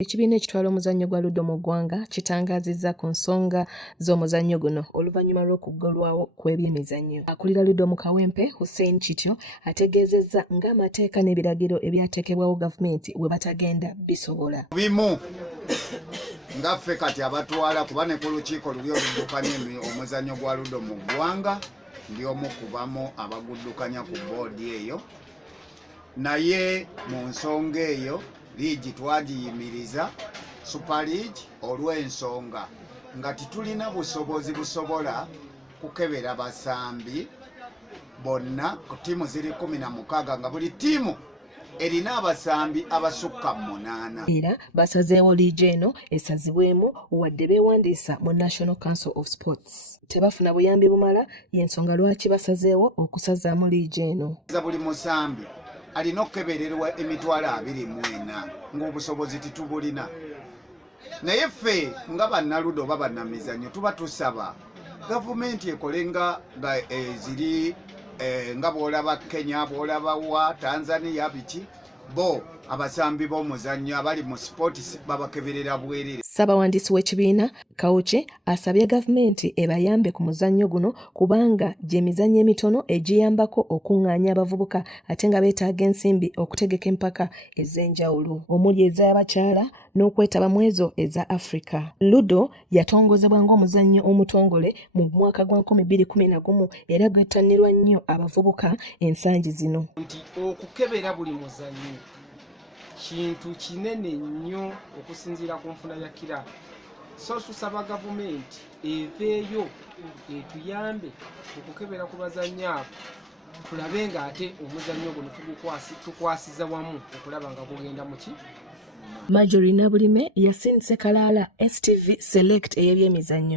Ekibiina ekitwala omuzannyo gwa Luddo mu ggwanga kitangazizza ku nsonga z'omuzannyo guno oluvannyuma lw'okuggulwawo kw'ebyemizannyo. Akulira Luddo mu Ekawempe, Hussein Kityo, ategeezezza ng'amateeka n'ebiragiro ebyateekebwawo gavumenti we batagenda bisobola. Bimu ngaffe kati abatwala kuba ne ku lukiiko luli oluddukanya omuzannyo gwa Luddo mu ggwanga ndi omu kubamu abaguddukanya ku boodi eyo, naye mu nsonga eyo liigi twagiyimiriza Super League olw'ensonga nga titulina busobozi busobola kukebera basambi bonna ku ttiimu ziri 16 nga buli ttiimu erina abasambi abasukka 8. Era basazeewo liigi eno esazibwemu wadde beewandiisa mu National Council of Sports. Tebafuna buyambi bumala, y'ensonga lwaki basazeewo okusazaamu liigi eno. Buli musambi alina okukebererwa emitwalo 24 ng'obusobozi titubulina. Naye ffe nga bannaluddo oba bannamizannyo tuba tusaba gavumenti ekole nga ziri nga bw'olaba Kenya, bw'olaba wa Tanzania, biki bo abasambi b'omuzannyo abali mu sports babakeberera bwerere. Ssaabawandiisi w'ekibiina Kawuki asabye gavumenti ebayambe ku muzannyo guno kubanga gy'emizannyo emitono egiyambako okuŋŋaanya abavubuka ate nga beetaaga ensimbi okutegeka empaka ez'enjawulo omuli ez'abakyala n'okwetaba mu ezo eza Africa. Luddo yatongozebwa ng'omuzannyo omutongole mu mwaka gwa 2011 era gwettanirwa nnyo abavubuka ensangi zino. Nti okukebera buli muzannyo kintu kinene nnyo okusinziira ku nfuna ya kira. So tusaba gavumenti eveeyo etuyambe okukebera ku bazannyi abo tulabe nga ate omuzannyo guno tukwasiza wamu okulaba nga gugenda muki. Majori Nabulime yasindise Kalaala STV Select ey'ebyemizannyo.